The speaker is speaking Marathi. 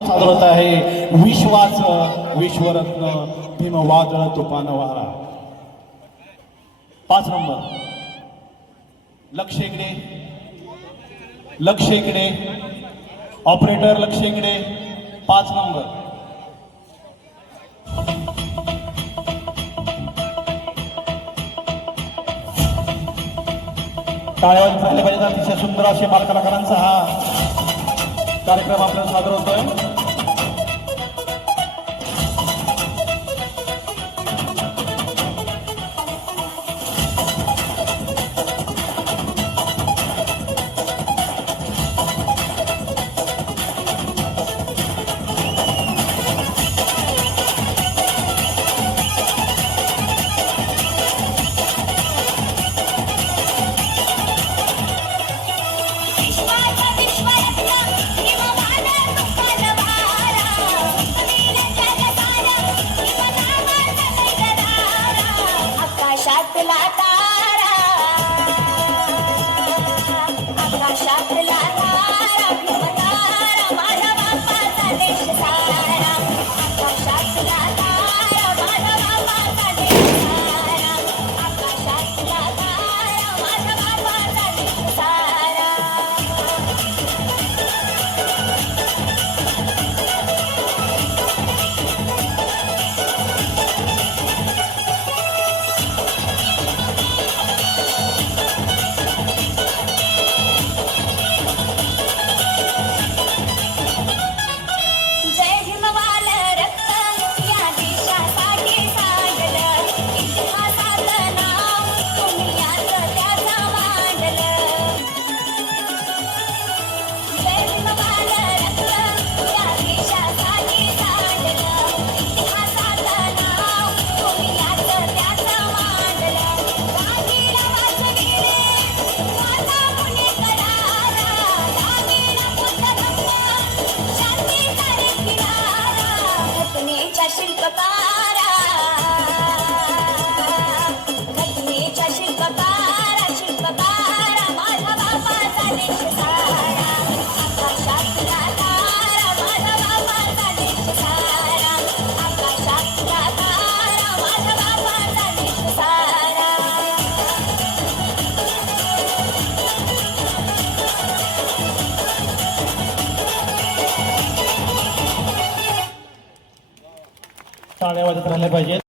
सादर होत आहे विश्वाचं विश्वरत्न भीमवादळ तुफान वारा 5 नंबर लक्ष इकडे ऑपरेटर लक्ष इकडे 5 नंबर टाळ्या झाले पाहिजे अतिशय सुंदर असे बालकलाकारांचा हा कार्यक्रम आपल्याला सादर होतोय टाळ्या वाजत राहिल्या पाहिजेत.